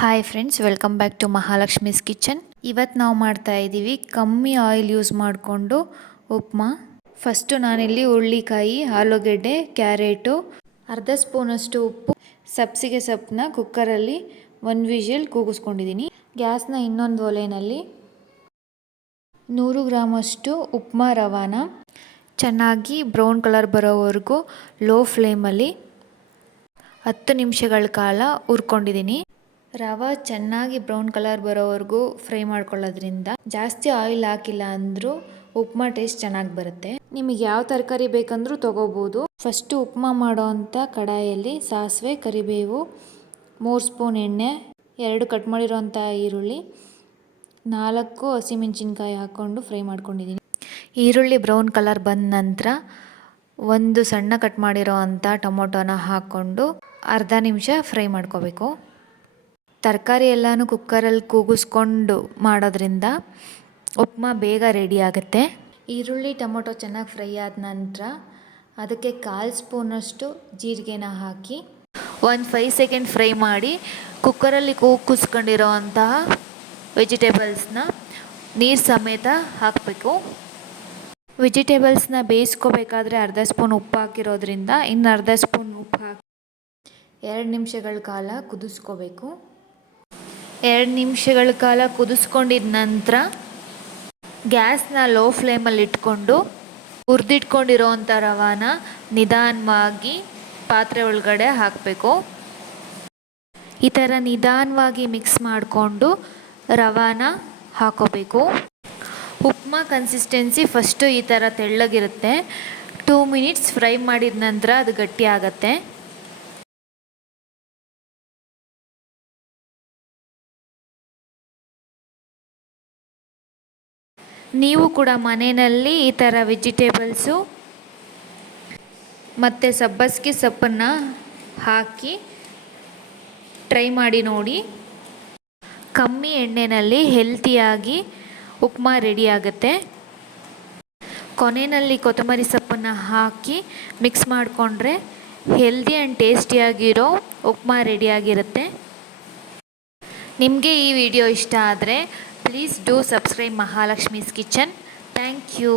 Hi friends, welcome back to Mahalakshmi's kitchen. ಇವತ್ತು ನಾವು ಮಾಡ್ತಾ ಇದ್ದೀವಿ ಕಮ್ಮಿ ಆಯಿಲ್ ಯೂಸ್ ಮಾಡಿಕೊಂಡು ಉಪ್ಮಾ. ಫಸ್ಟು ನಾನಿಲ್ಲಿ ಹುರುಳಿಕಾಯಿ, ಆಲೂಗೆಡ್ಡೆ, ಕ್ಯಾರೆಟು, ಅರ್ಧ ಸ್ಪೂನಷ್ಟು ಉಪ್ಪು, ಸಬ್ಸಿಗೆ ಸೊಪ್ಪನ್ನ ಕುಕ್ಕರಲ್ಲಿ 1 ವಿಷಲ್ ಕೂಗಿಸ್ಕೊಂಡಿದ್ದೀನಿ. ಗ್ಯಾಸ್ನ ಇನ್ನೊಂದು ಒಲೆಯಲ್ಲಿ 100 ಗ್ರಾಮಷ್ಟು ಉಪ್ಮಾ ರವಾನ ಚೆನ್ನಾಗಿ ಬ್ರೌನ್ ಕಲರ್ ಬರೋವರೆಗೂ ಲೋ ಫ್ಲೇಮಲ್ಲಿ 10 ನಿಮಿಷಗಳ ಕಾಲ ಹುರ್ಕೊಂಡಿದ್ದೀನಿ. ರವೆ ಚೆನ್ನಾಗಿ ಬ್ರೌನ್ ಕಲರ್ ಬರೋವರೆಗೂ ಫ್ರೈ ಮಾಡ್ಕೊಳ್ಳೋದ್ರಿಂದ ಜಾಸ್ತಿ ಆಯಿಲ್ ಹಾಕಿಲ್ಲ ಅಂದರೂ ಉಪ್ಮಾ ಟೇಸ್ಟ್ ಚೆನ್ನಾಗಿ ಬರುತ್ತೆ. ನಿಮಗೆ ಯಾವ ತರಕಾರಿ ಬೇಕಂದ್ರೂ ತೊಗೋಬೋದು. ಫಸ್ಟು ಉಪ್ಮಾ ಮಾಡೋ ಅಂಥ ಕಡಾಯಲ್ಲಿ ಸಾಸಿವೆ, ಕರಿಬೇವು, 3 ಸ್ಪೂನ್ ಎಣ್ಣೆ, 2 ಕಟ್ ಮಾಡಿರೋಂಥ ಈರುಳ್ಳಿ, 4 ಹಸಿಮೆಣಸಿನ್ಕಾಯಿ ಹಾಕ್ಕೊಂಡು ಫ್ರೈ ಮಾಡ್ಕೊಂಡಿದ್ದೀನಿ. ಈರುಳ್ಳಿ ಬ್ರೌನ್ ಕಲರ್ ಬಂದ ನಂತರ 1 ಸಣ್ಣ ಕಟ್ ಮಾಡಿರೋ ಅಂಥ ಟೊಮೊಟೊನ ಹಾಕ್ಕೊಂಡು ಅರ್ಧ ನಿಮಿಷ ಫ್ರೈ ಮಾಡ್ಕೋಬೇಕು. ತರಕಾರಿ ಎಲ್ಲನೂ ಕುಕ್ಕರಲ್ಲಿ ಕೂಗಿಸ್ಕೊಂಡು ಮಾಡೋದ್ರಿಂದ ಉಪ್ಮಾ ಬೇಗ ರೆಡಿ ಆಗುತ್ತೆ. ಈರುಳ್ಳಿ ಟೊಮೊಟೊ ಚೆನ್ನಾಗಿ ಫ್ರೈ ಆದ ನಂತರ ಅದಕ್ಕೆ 1/4 ಸ್ಪೂನಷ್ಟು ಜೀರಿಗೆನ ಹಾಕಿ 5 ಸೆಕೆಂಡ್ ಫ್ರೈ ಮಾಡಿ ಕುಕ್ಕರಲ್ಲಿ ಕೂಗಿಸ್ಕೊಂಡಿರೋ ಅಂತಹ ವೆಜಿಟೇಬಲ್ಸ್ನ ನೀರು ಸಮೇತ ಹಾಕಬೇಕು. ವೆಜಿಟೇಬಲ್ಸ್ನ ಬೇಯಿಸ್ಕೋಬೇಕಾದ್ರೆ ಅರ್ಧ ಸ್ಪೂನ್ ಉಪ್ಪು ಹಾಕಿರೋದ್ರಿಂದ ಇನ್ನು ಅರ್ಧ ಸ್ಪೂನ್ ಉಪ್ಪು ಹಾಕಿ 2 ನಿಮಿಷಗಳ ಕಾಲ ಕುದಿಸ್ಕೋಬೇಕು. 2 ನಿಮಿಷಗಳ ಕಾಲ ಕುದಿಸ್ಕೊಂಡಿದ ನಂತರ ಗ್ಯಾಸ್ನ ಲೋ ಫ್ಲೇಮಲ್ಲಿ ಇಟ್ಕೊಂಡು ಹುರಿದಿಟ್ಕೊಂಡಿರೋವಂಥ ರವಾನ ನಿಧಾನವಾಗಿ ಪಾತ್ರೆ ಒಳಗಡೆ ಹಾಕಬೇಕು. ಈ ಥರ ನಿಧಾನವಾಗಿ ಮಿಕ್ಸ್ ಮಾಡಿಕೊಂಡು ರವಾನ ಹಾಕೋಬೇಕು. ಉಪ್ಮಾ ಕನ್ಸಿಸ್ಟೆನ್ಸಿ ಫಸ್ಟು ಈ ಥರ ತೆಳ್ಳಗಿರುತ್ತೆ. 2 ಮಿನಿಟ್ಸ್ ಫ್ರೈ ಮಾಡಿದ ನಂತರ ಅದು ಗಟ್ಟಿ ಆಗುತ್ತೆ. ನೀವು ಕೂಡ ಮನೆಯಲ್ಲಿ ಈ ಥರ ವೆಜಿಟೇಬಲ್ಸು ಮತ್ತು ಸಬ್ಬಸಿಗೆ ಸೊಪ್ಪನ್ನು ಹಾಕಿ ಟ್ರೈ ಮಾಡಿ ನೋಡಿ. ಕಮ್ಮಿ ಎಣ್ಣೆಯಲ್ಲಿ ಹೆಲ್ತಿಯಾಗಿ ಉಪ್ಮಾ ರೆಡಿ ಆಗುತ್ತೆ. ಕೊನೆಯಲ್ಲಿ ಕೊತ್ತಂಬರಿ ಸೊಪ್ಪನ್ನು ಹಾಕಿ ಮಿಕ್ಸ್ ಮಾಡಿಕೊಂಡ್ರೆ ಹೆಲ್ದಿ ಆ್ಯಂಡ್ ಟೇಸ್ಟಿಯಾಗಿರೋ ಉಪ್ಮಾ ರೆಡಿಯಾಗಿರುತ್ತೆ. ನಿಮಗೆ ಈ ವಿಡಿಯೋ ಇಷ್ಟ ಆದರೆ please do subscribe Mahalakshmi's kitchen. Thank you.